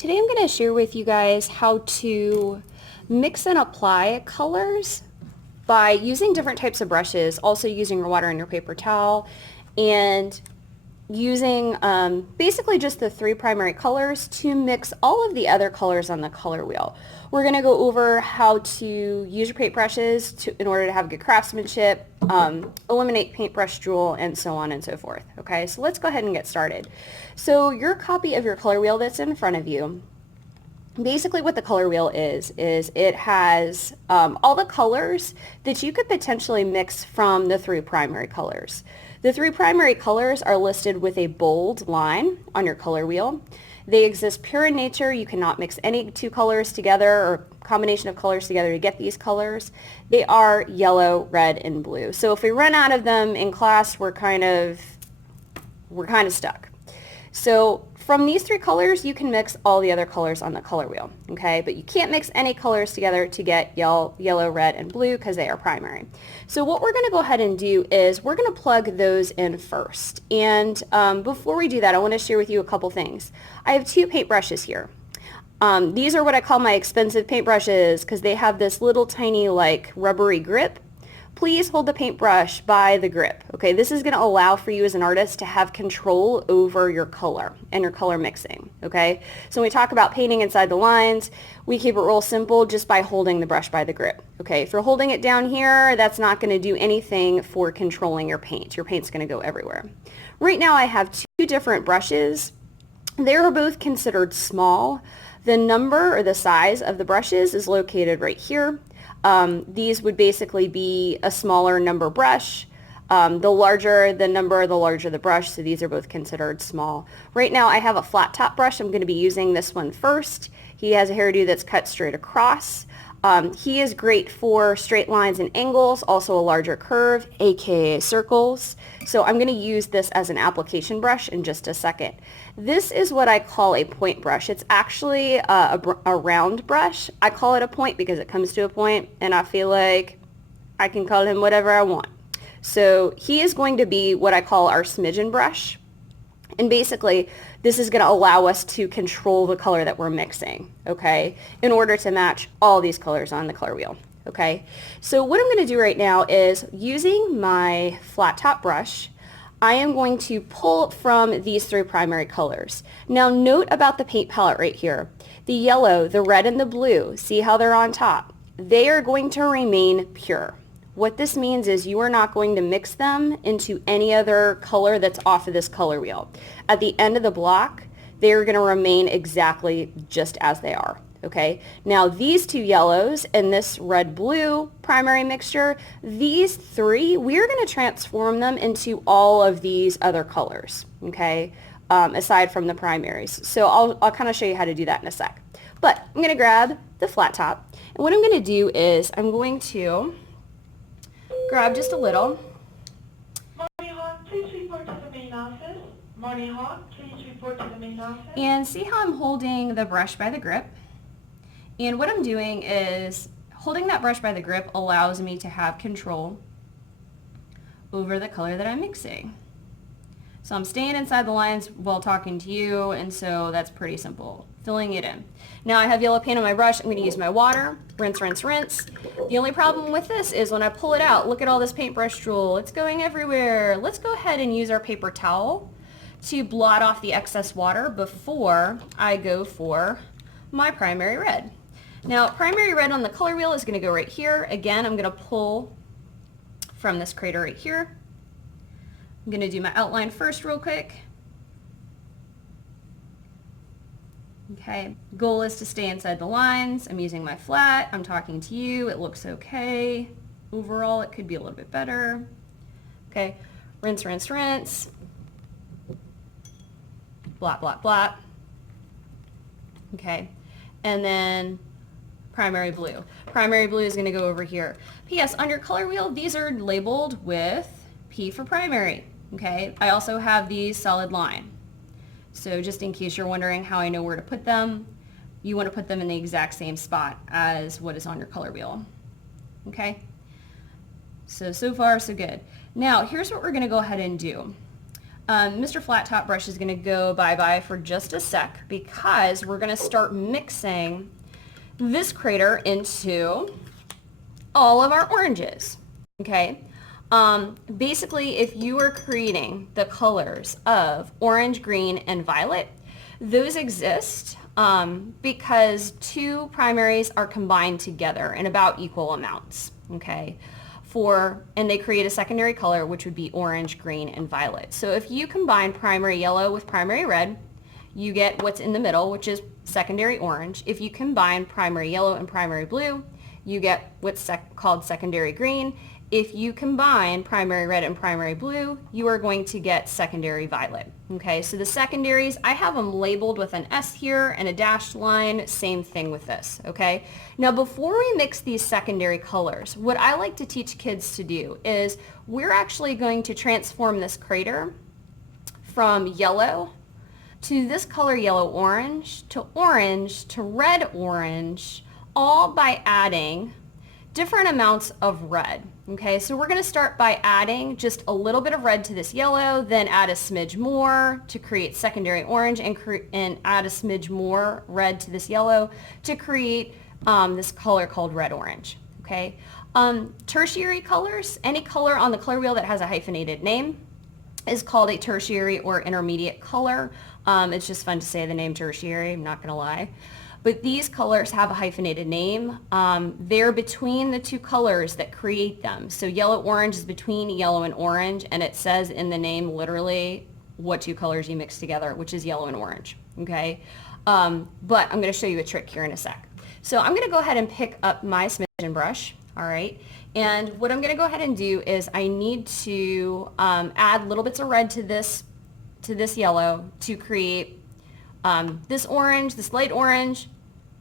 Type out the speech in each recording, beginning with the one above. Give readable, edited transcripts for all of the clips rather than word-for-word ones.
Today I'm going to share with you guys how to mix and apply colors by using different types of brushes, also using your water and your paper towel, and using basically just the three primary colors to mix all of the other colors on the color wheel. We're going to go over how to use your paintbrushes in order to have good craftsmanship, eliminate paintbrush drool, and so on and so forth. Okay, so let's go ahead and get started. So your copy of your color wheel that's in front of you, basically what the color wheel is it has all the colors that you could potentially mix from the three primary colors. The three primary colors are listed with a bold line on your color wheel. They exist pure in nature. You cannot mix any two colors together or combination of colors together to get these colors. They are yellow, red, and blue. So if we run out of them in class, we're kind of stuck. So from these three colors, you can mix all the other colors on the color wheel, okay? But you can't mix any colors together to get yellow, red, and blue because they are primary. So what we're going to go ahead and do is we're going to plug those in first. And before we do that, I want to share with you a couple things. I have two paintbrushes here. These are what I call my expensive paintbrushes because they have this little tiny like rubbery grip. Please hold the paintbrush by the grip. Okay, this is going to allow for you as an artist to have control over your color and your color mixing. Okay, so when we talk about painting inside the lines, we keep it real simple just by holding the brush by the grip. Okay, if you're holding it down here, that's not going to do anything for controlling your paint. Your paint's going to go everywhere. Right now I have two different brushes. They're both considered small. The number or the size of the brushes is located right here. These would basically be a smaller number brush. The larger the number, the larger the brush, so these are both considered small. Right now I have a flat top brush. I'm going to be using this one first. He has a hairdo that's cut straight across. He is great for straight lines and angles, also a larger curve, aka circles. So I'm going to use this as an application brush in just a second. This is what I call a point brush. It's actually a round brush. I call it a point because it comes to a point and I feel like I can call him whatever I want. So he is going to be what I call our smidgen brush. And basically, this is going to allow us to control the color that we're mixing, okay, in order to match all these colors on the color wheel, okay? So what I'm going to do right now is, using my flat top brush, I am going to pull from these three primary colors. Now note about the paint palette right here. The yellow, the red, and the blue, see how they're on top? They are going to remain pure. What this means is you are not going to mix them into any other color that's off of this color wheel. At the end of the block, they're going to remain exactly just as they are. Okay, now these two yellows and this red-blue primary mixture, these three, we're going to transform them into all of these other colors, okay, aside from the primaries. So I'll kind of show you how to do that in a sec. But I'm going to grab the flat top, and what I'm going to do is I'm going to grab just a little. Morning Hawk, please report to the main office. Morning Hawk, please report to the main office. And see how I'm holding the brush by the grip? And what I'm doing is holding that brush by the grip allows me to have control over the color that I'm mixing. So I'm staying inside the lines while talking to you, and so that's pretty simple, filling it in. Now I have yellow paint on my brush. I'm going to use my water, rinse, rinse, rinse. The only problem with this is when I pull it out, look at all this paintbrush drool. It's going everywhere. Let's go ahead and use our paper towel to blot off the excess water before I go for my primary red. Now, primary red on the color wheel is going to go right here. Again, I'm going to pull from this crater right here. I'm going to do my outline first real quick. Okay, goal is to stay inside the lines. I'm using my flat. I'm talking to you. It looks okay. Overall, it could be a little bit better. Okay, rinse, rinse, rinse. Blot, blot, blot. Okay, and then primary blue. Primary blue is going to go over here. P.S. On your color wheel, these are labeled with P for primary. Okay, I also have these solid line. So just in case you're wondering how I know where to put them, you want to put them in the exact same spot as what is on your color wheel. Okay, so far so good. Now here's what we're going to go ahead and do. Mr. Flat Top Brush is going to go bye-bye for just a sec because we're going to start mixing this crater into all of our oranges, okay? Basically, if you are creating the colors of orange, green, and violet, those exist because two primaries are combined together in about equal amounts, okay? And they create a secondary color, which would be orange, green, and violet. So if you combine primary yellow with primary red, you get what's in the middle, which is secondary orange. If you combine primary yellow and primary blue, you get what's called secondary green. If you combine primary red and primary blue, you are going to get secondary violet. Okay, so the secondaries, I have them labeled with an S here and a dashed line, same thing with this, okay? Now before we mix these secondary colors, what I like to teach kids to do is we're actually going to transform this crater from yellow to this color yellow-orange to red-orange, all by adding different amounts of red. Okay, so we're going to start by adding just a little bit of red to this yellow, then add a smidge more to create secondary orange, and add a smidge more red to this yellow to create this color called red-orange. Okay, tertiary colors, any color on the color wheel that has a hyphenated name is called a tertiary or intermediate color. It's just fun to say the name tertiary, I'm not going to lie. But these colors have a hyphenated name. They're between the two colors that create them. So yellow-orange is between yellow and orange, and it says in the name literally what two colors you mix together, which is yellow and orange, okay? But I'm going to show you a trick here in a sec. So I'm going to go ahead and pick up my smidgen brush, all right? And what I'm going to go ahead and do is I need to add little bits of red to this yellow to create this orange, this light orange,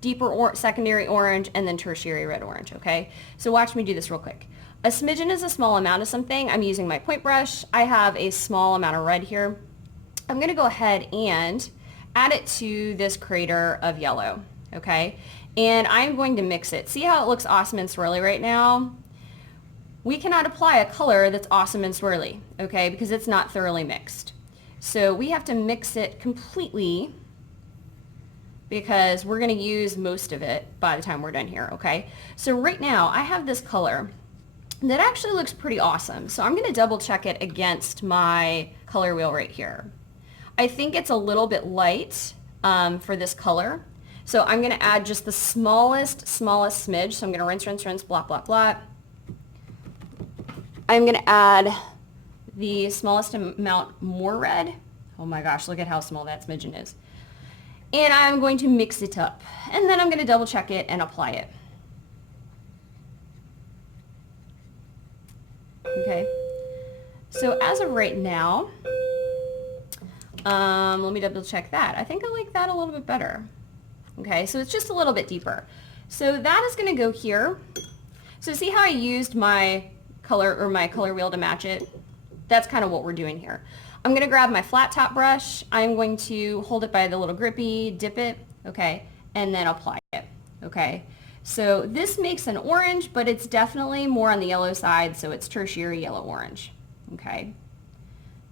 deeper secondary orange, and then tertiary red-orange, okay? So watch me do this real quick. A smidgen is a small amount of something. I'm using my point brush. I have a small amount of red here. I'm going to go ahead and add it to this crater of yellow, okay? And I'm going to mix it. See how it looks awesome and swirly right now? We cannot apply a color that's awesome and swirly, okay, because it's not thoroughly mixed. So we have to mix it completely because we're going to use most of it by the time we're done here, okay? So right now I have this color that actually looks pretty awesome. So I'm going to double check it against my color wheel right here. I think it's a little bit light for this color. So I'm going to add just the smallest smidge. So I'm going to rinse, blot, blot, blot. I'm going to add the smallest amount more red. Oh my gosh, look at how small that smidgen is. And I'm going to mix it up. And then I'm going to double check it and apply it. Okay. So as of right now, let me double check that. I think I like that a little bit better. Okay, so it's just a little bit deeper. So that is going to go here. So see how I used my color wheel to match it? That's kind of what we're doing here. I'm going to grab my flat top brush. I'm going to hold it by the little grippy, dip it, okay, and then apply it, okay. So this makes an orange, but it's definitely more on the yellow side, so it's tertiary yellow-orange, okay.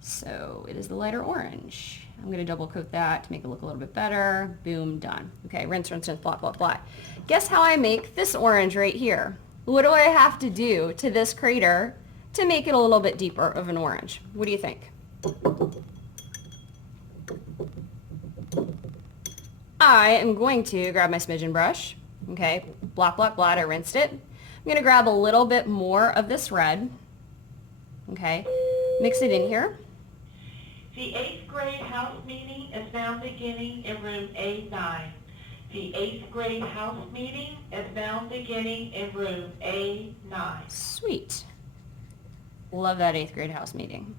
So it is the lighter orange. I'm going to double coat that to make it look a little bit better. Boom, done. Okay, rinse, blot, blot, blot. Guess how I make this orange right here? What do I have to do to this crater to make it a little bit deeper of an orange? What do you think? I am going to grab my smidgen brush, okay, blot, blot, blot, I rinsed it. I'm going to grab a little bit more of this red, okay, mix it in here. The 8th grade house meeting is now beginning in room A9. The 8th grade house meeting is now beginning in room A9. Sweet. Love that 8th grade house meeting.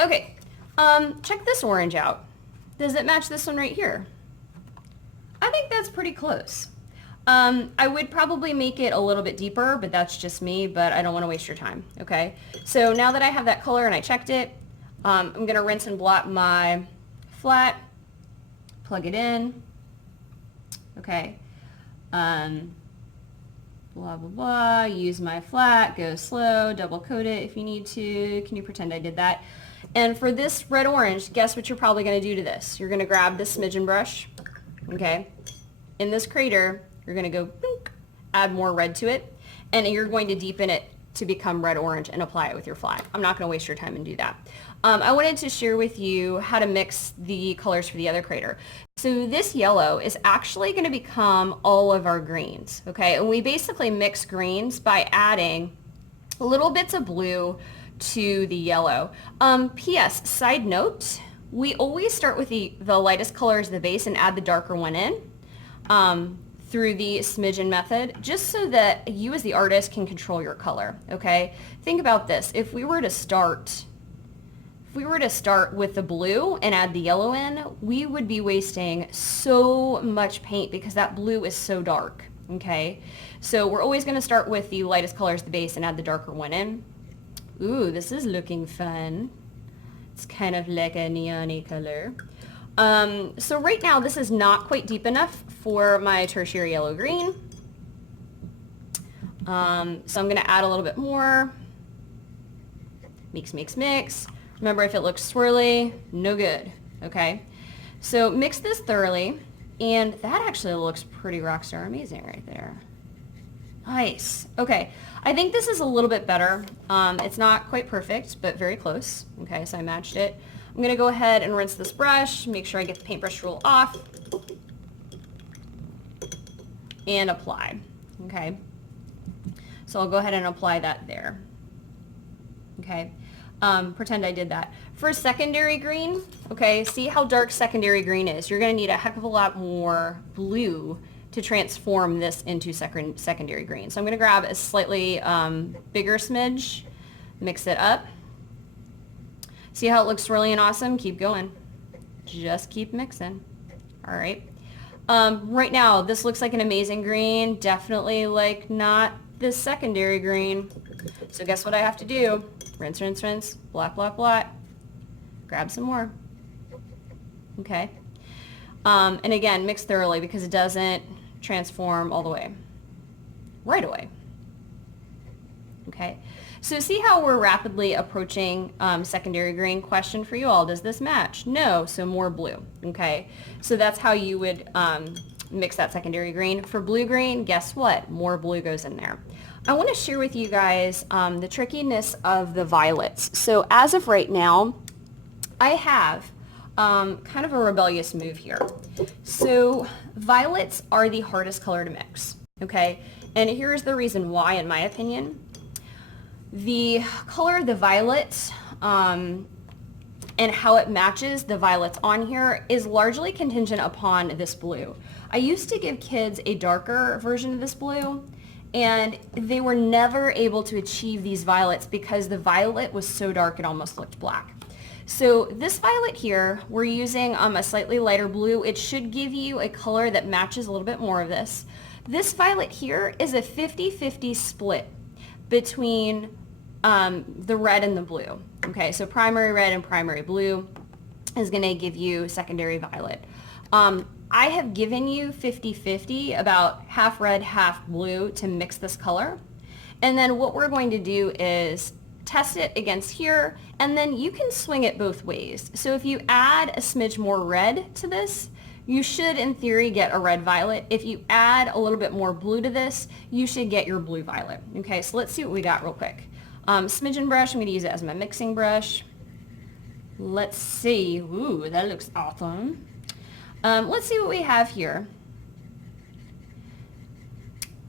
Okay, check this orange out. Does it match this one right here? I think that's pretty close. I would probably make it a little bit deeper, but that's just me, but I don't want to waste your time, okay? So now that I have that color and I checked it, I'm going to rinse and blot my flat, plug it in, okay? Blah, blah, blah, use my flat, go slow, double coat it if you need to. Can you pretend I did that? And for this red-orange, guess what you're probably going to do to this? You're going to grab this smidgen brush, okay? In this crater, you're going to go boink, add more red to it, and you're going to deepen it to become red-orange and apply it with your flag. I'm not going to waste your time and do that. I wanted to share with you how to mix the colors for the other crater. So this yellow is actually going to become all of our greens, okay? And we basically mix greens by adding little bits of blue to the yellow. P.S. Side note, we always start with the lightest color as the base and add the darker one in through the smidgen method, just so that you as the artist can control your color, okay? Think about this. If we were to start with the blue and add the yellow in, we would be wasting so much paint because that blue is so dark, okay? So we're always going to start with the lightest color as the base and add the darker one in. Ooh, this is looking fun. It's kind of like a neon-y color. So right now this is not quite deep enough for my tertiary yellow-green. So I'm going to add a little bit more. Mix, mix, mix. Remember, if it looks swirly, no good, okay? So mix this thoroughly, and that actually looks pretty rockstar amazing right there. Nice. Okay, I think this is a little bit better. It's not quite perfect, but very close. Okay, so I matched it. I'm going to go ahead and rinse this brush, make sure I get the paintbrush rule off, and apply. Okay, so I'll go ahead and apply that there. Okay. Pretend I did that. For secondary green, okay, see how dark secondary green is. You're going to need a heck of a lot more blue to transform this into secondary green. So I'm going to grab a slightly bigger smidge, mix it up. See how it looks swirly and awesome? Keep going. Just keep mixing. All right. Right now, this looks like an amazing green. Definitely like not this secondary green. So guess what I have to do? Rinse, rinse, rinse, blot, blot, blot. Grab some more. Okay. And again, mix thoroughly because it doesn't transform all the way. Right away. Okay. So see how we're rapidly approaching secondary green? Question for you all. Does this match? No. So more blue. Okay. So that's how you would mix that secondary green. For blue-green, guess what? More blue goes in there. I want to share with you guys the trickiness of the violets. So as of right now, I have kind of a rebellious move here. So violets are the hardest color to mix, okay? And here's the reason why, in my opinion. The color of the violet and how it matches the violets on here is largely contingent upon this blue. I used to give kids a darker version of this blue, and they were never able to achieve these violets because the violet was so dark it almost looked black. So this violet here, we're using a slightly lighter blue. It should give you a color that matches a little bit more of this. This violet here is a 50-50 split between the red and the blue. Okay, so primary red and primary blue is going to give you secondary violet. I have given you 50-50, about half red, half blue to mix this color. And then what we're going to do is test it against here, and then you can swing it both ways. So if you add a smidge more red to this, you should in theory get a red violet. If you add a little bit more blue to this, you should get your blue violet. Okay, so let's see what we got real quick. Smidgen brush, I'm going to use it as my mixing brush. Let's see. Ooh, that looks awesome. Let's see what we have here.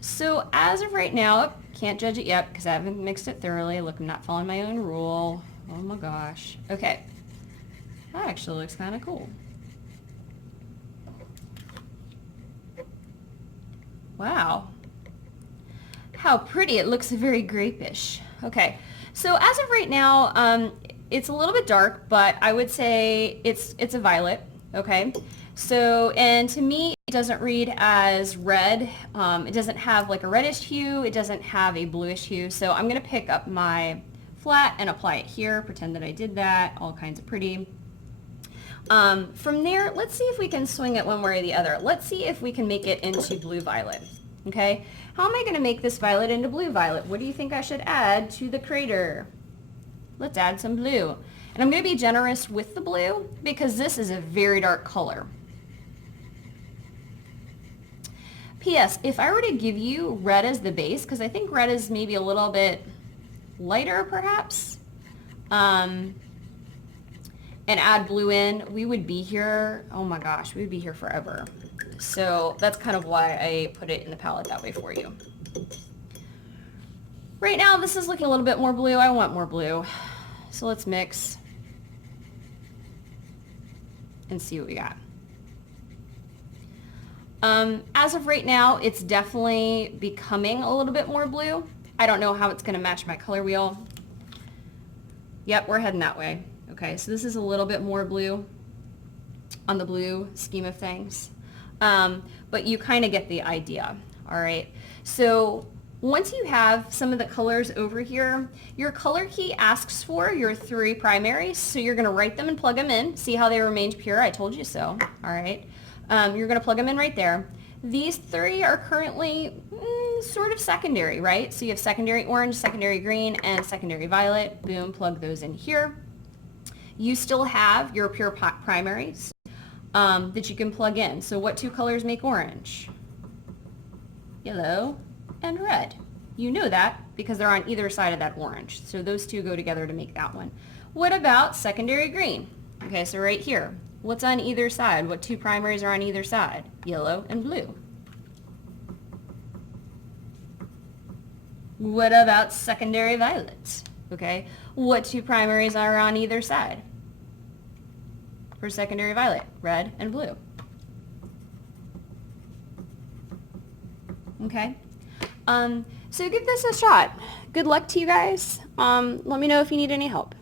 So as of right now, can't judge it yet because I haven't mixed it thoroughly. Look, I'm not following my own rule. Oh my gosh. Okay. That actually looks kind of cool. Wow. How pretty. It looks very grapish. Okay. So as of right now, it's a little bit dark, but I would say it's a violet. Okay. So, and to me, it doesn't read as red. It doesn't have like a reddish hue. It doesn't have a bluish hue. So I'm going to pick up my flat and apply it here. Pretend that I did that. All kinds of pretty. From there, let's see if we can swing it one way or the other. Let's see if we can make it into blue violet. Okay. How am I going to make this violet into blue violet? What do you think I should add to the crater? Let's add some blue. And I'm going to be generous with the blue because this is a very dark color. P.S. If I were to give you red as the base, because I think red is maybe a little bit lighter perhaps, and add blue in, we would be here, oh my gosh, we would be here forever. So that's kind of why I put it in the palette that way for you. Right now, this is looking a little bit more blue. I want more blue. So let's mix and see what we got. As of right now, it's definitely becoming a little bit more blue. I don't know how it's going to match my color wheel. Yep, we're heading that way. Okay, so this is a little bit more blue on the blue scheme of things. But you kind of get the idea, all right? So once you have some of the colors over here, your color key asks for your 3 primaries. So you're going to write them and plug them in. See how they remained pure? I told you so, all right? You're going to plug them in right there. These 3 are currently sort of secondary, right? So you have secondary orange, secondary green, and secondary violet. Boom, plug those in here. You still have your pure primaries that you can plug in. So what 2 colors make orange? Yellow and red. You know that because they're on either side of that orange. So those 2 go together to make that one. What about secondary green? Okay, so right here. What's on either side? What 2 primaries are on either side? Yellow and blue. What about secondary violets? Okay, what 2 primaries are on either side? For secondary violet, red and blue. Okay, so give this a shot. Good luck to you guys. Let me know if you need any help.